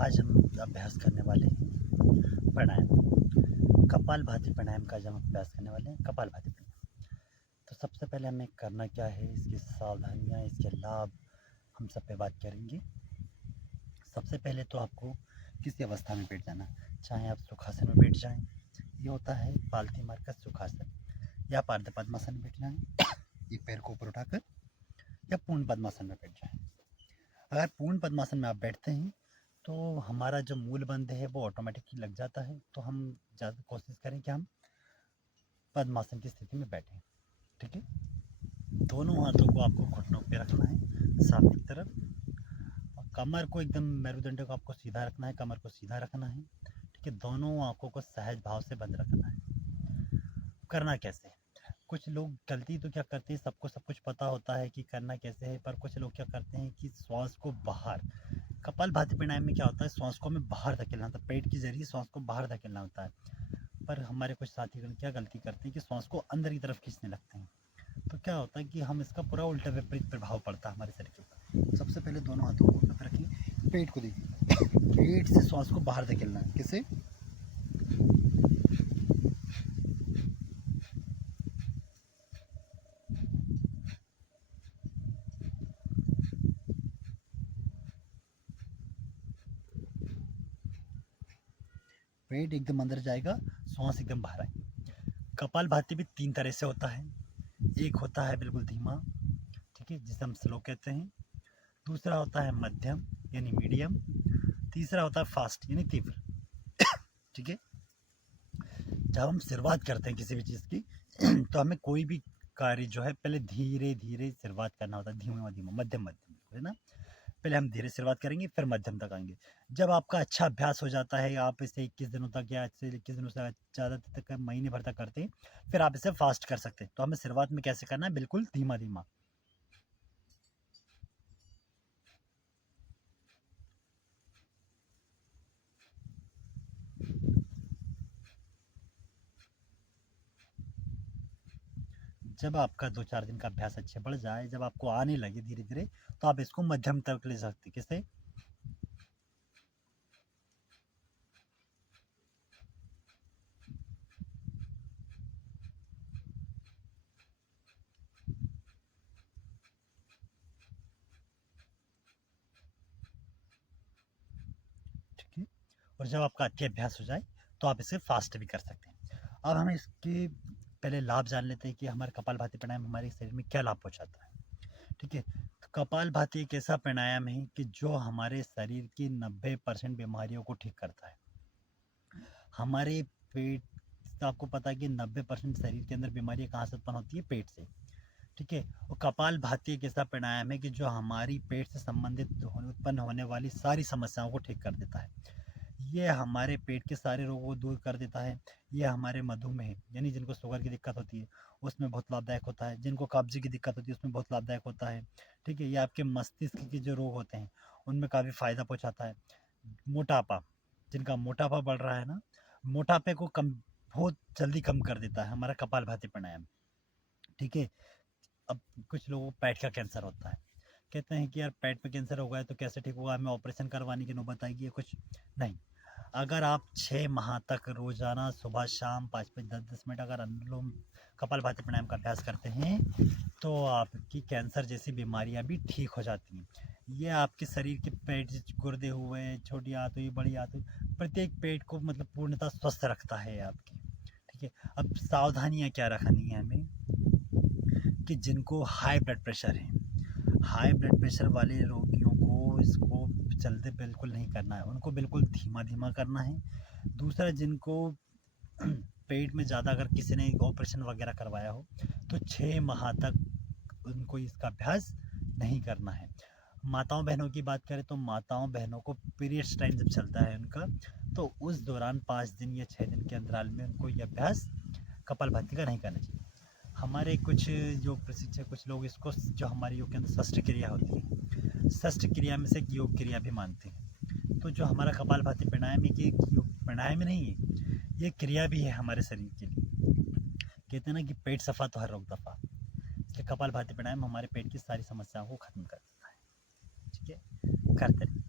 आज हम अभ्यास करने वाले हैं प्राणायाम, कपालभाति प्राणायाम का आज हम अभ्यास करने वाले हैं कपालभाति प्राणायाम। तो सबसे पहले हमें करना क्या है, इसकी सावधानियां, इसके लाभ हम सब पे बात करेंगे। सबसे पहले तो आपको किसी अवस्था में बैठ जाना, चाहे आप सुखासन में बैठ जाएं, ये होता है पालथी मारकर सुखासन, या पार्थ पद्मासन में बैठ जाएं, ये पैर को ऊपर उठाकर, या पूर्ण पद्मासन में बैठ जाएं। अगर पूर्ण पद्मासन में आप बैठते हैं तो हमारा जो मूल बंध है वो ऑटोमेटिकली लग जाता है। तो हम ज़्यादा कोशिश करें कि हम पद्मासन की स्थिति में बैठें। ठीक है, दोनों हाथों को आपको घुटनों पे रखना है सामने की तरफ, और कमर को एकदम मेरुदंड को आपको सीधा रखना है, कमर को सीधा रखना है। ठीक है, दोनों आंखों को सहज भाव से बंद रखना है। करना कैसे है, कुछ लोग गलती तो क्या करते हैं, सबको सब कुछ पता होता है कि करना कैसे है, पर कुछ लोग क्या करते हैं कि श्वास को बाहर, कपालभाति प्राणायाम में क्या होता है, श्वास को हमें बाहर धकेलना होता है, पेट के जरिए श्वास को बाहर धकेलना होता है। पर हमारे कुछ साथीगण क्या गलती करते हैं कि श्वास को अंदर की तरफ खींचने लगते हैं। तो क्या होता है कि हम इसका पूरा उल्टा विपरीत प्रभाव पड़ता है हमारे शरीर के ऊपर। सबसे पहले दोनों हाथों को ऊपर रखिए, पेट को देखिए, पेट से श्वास को बाहर धकेलना है। किसे? पेट एकदम अंदर जाएगा, श्वास एकदम बाहर आएगी। कपालभाति भी तीन तरह से होता है। एक होता है बिल्कुल धीमा, ठीक है, जिसे हम स्लो कहते हैं। दूसरा होता है मध्यम यानी मीडियम। तीसरा होता है फास्ट यानी तीव्र। ठीक है, जब हम शुरुआत करते हैं किसी भी चीज़ की तो हमें कोई भी कार्य जो है पहले धीरे धीरे शुरुआत करना होता है, धीमा धीमा, मध्यम मध्यम, है ना। पहले हम धीरे शुरुआत करेंगे, फिर मध्यम तक आएंगे। जब आपका अच्छा अभ्यास हो जाता है, आप इसे 21 दिनों तक या 21 दिनों से ज़्यादा तक, महीने भर तक करते हैं, फिर आप इसे फास्ट कर सकते हैं। तो हमें शुरुआत में कैसे करना है, बिल्कुल धीमा धीमा। जब आपका 2-4 दिन का अभ्यास अच्छे बढ़ जाए, जब आपको आने लगे धीरे धीरे, तो आप इसको मध्यम तक ले सकते हैं। किससे? ठीक है, और जब आपका अच्छे अभ्यास हो जाए तो आप इसे फास्ट भी कर सकते हैं। अब हम इसके पहले लाभ जान लेते हैं कि हमारे कपालभाति प्राणायाम हमारे शरीर में क्या लाभ पहुंचाता है। ठीक है, तो कपालभाति एक ऐसा प्राणायाम है कि जो हमारे शरीर की 90% बीमारियों को ठीक करता है। हमारे पेट, तो आपको पता है कि 90% शरीर के अंदर बीमारियां कहाँ से उत्पन्न होती है, पेट से। ठीक है, और कपालभाति एक ऐसा प्राणायाम है कि जो हमारी पेट से संबंधित उत्पन्न होने वाली सारी समस्याओं को ठीक कर देता है। ये हमारे पेट के सारे रोगों को दूर कर देता है। ये हमारे मधुमेह यानी जिनको शुगर की दिक्कत होती है उसमें बहुत लाभदायक होता है, जिनको कब्ज की दिक्कत होती है उसमें बहुत लाभदायक होता है। ठीक है, ये आपके मस्तिष्क के जो रोग होते हैं उनमें काफ़ी फ़ायदा पहुँचाता है। मोटापा, जिनका मोटापा बढ़ रहा है ना, मोटापे को कम, बहुत जल्दी कम कर देता है हमारा कपालभाति प्राणायाम। ठीक है, अब कुछ लोगों को पेट का कैंसर होता है, कहते हैं कि यार पेट में कैंसर हो गया तो कैसे ठीक होगा, हमें ऑपरेशन करवाने की नौबत आएगी या कुछ नहीं। अगर आप 6 माह तक रोज़ाना सुबह शाम 5-5 10-10 मिनट अगर अनुलोम कपालभाति प्राणायाम का अभ्यास करते हैं तो आपकी कैंसर जैसी बीमारियां भी ठीक हो जाती हैं। ये आपके शरीर के पेट, गुर्दे हुए, छोटी आंत हुई, बड़ी आंत हुई, प्रत्येक पेट को मतलब पूर्णतः स्वस्थ रखता है आपकी। ठीक है, अब सावधानियां क्या रखनी है हमें, कि जिनको हाई ब्लड प्रेशर है, हाई ब्लड प्रेशर वाले रोगियों को इसको जल्दी बिल्कुल नहीं करना है, उनको बिल्कुल धीमा धीमा करना है। दूसरा, जिनको पेट में ज़्यादा अगर किसी ने ऑपरेशन वगैरह करवाया हो तो 6 माह तक उनको इसका अभ्यास नहीं करना है। माताओं बहनों की बात करें तो माताओं बहनों को पीरियड्स टाइम जब चलता है उनका, तो उस दौरान 5 दिन या 6 दिन के अंतराल में उनको ये अभ्यास कपालभाति का नहीं करना चाहिए। हमारे कुछ योग प्रशिक्षक, कुछ लोग इसको, जो हमारे योग के अंदर षष्ठ क्रिया होती है, षष्ठ क्रिया में से एक योग क्रिया भी मानते हैं। तो जो हमारा कपालभाति प्राणायाम है कि एक योग प्राणायाम नहीं है, ये क्रिया भी है हमारे शरीर के लिए। कहते हैं ना कि पेट सफा तो हर रोग दफा, इसलिए कपालभाति प्राणायाम हमारे पेट की सारी समस्याओं को खत्म कर देता है। ठीक है, करते रहिए।